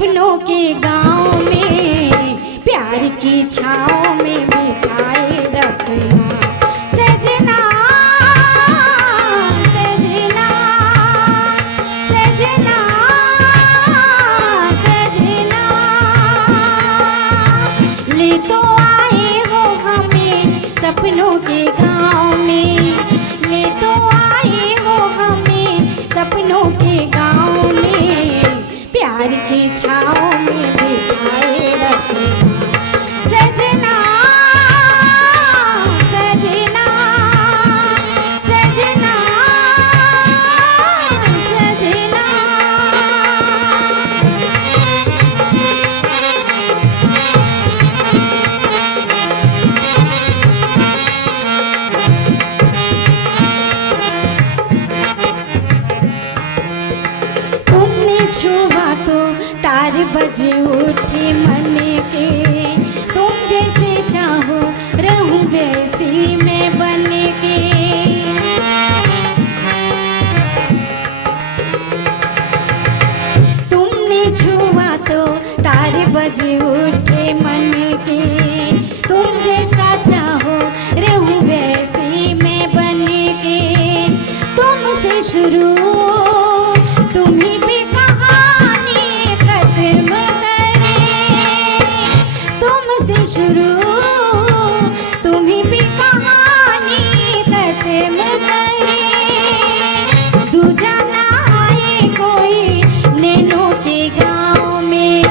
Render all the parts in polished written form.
सपनों के गांव में, प्यार की छाँव में बिठाए रखना सजना, सजना, सजना, सजना। ले तो आए वो हमें सपनों के गांव में, ले तो आए वो हमें सपनों के गांव में, प्यार की छाँव में बिठाए रखना सजना, सजना, सजना, सजना। तुमने छुआ तो तार बजे उठे मन के, तुम जैसे चाहो रहूं वैसी मैं बन के। तुमने छुआ तो तार बजे उठे मन के, तुम जैसा चाहो रहूं वैसी मैं बन के। तुमसे शुरू तुम्ही भी कहानी खत्म करे, तुमसे शुरू तुम्ही भी कहानी खत्म करे। दूजा ना आए कोई नैनों के गांव में,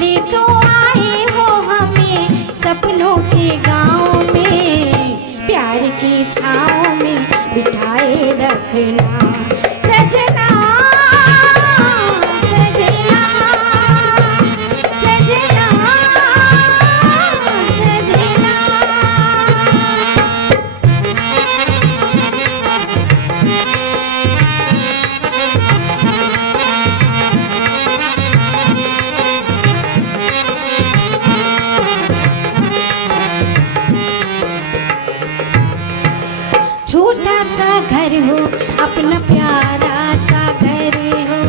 ले तो आए हो हमें सपनों के गांव में, प्यार की छाँव में बिठाए रखना सजना, सजना, सजना, सजना। छोटा सा घर हो अपना प्यारा सा घर हो,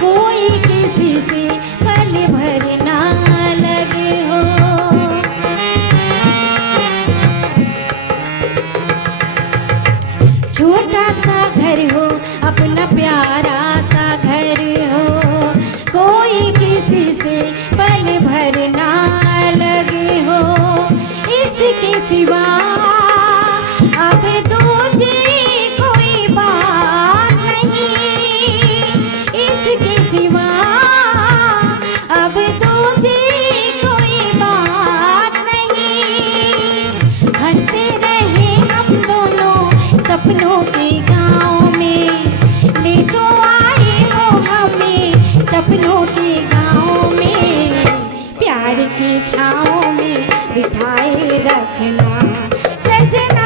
कोई किसी से पल भर ना लगे हो। छोटा सा घर हो अपना प्यारा सा घर हो, कोई किसी से पल भर ना लगे हो। इसके सिवा अब दूजी कोई बात नहीं, इसके सिवा अब दूजी कोई बात नहीं। हंसते रहे हम दोनों सपनों के गांव में, ले तो आए हो हमें सपनों के गांव में, प्यार की छाँव में बिठाए रखना सजना।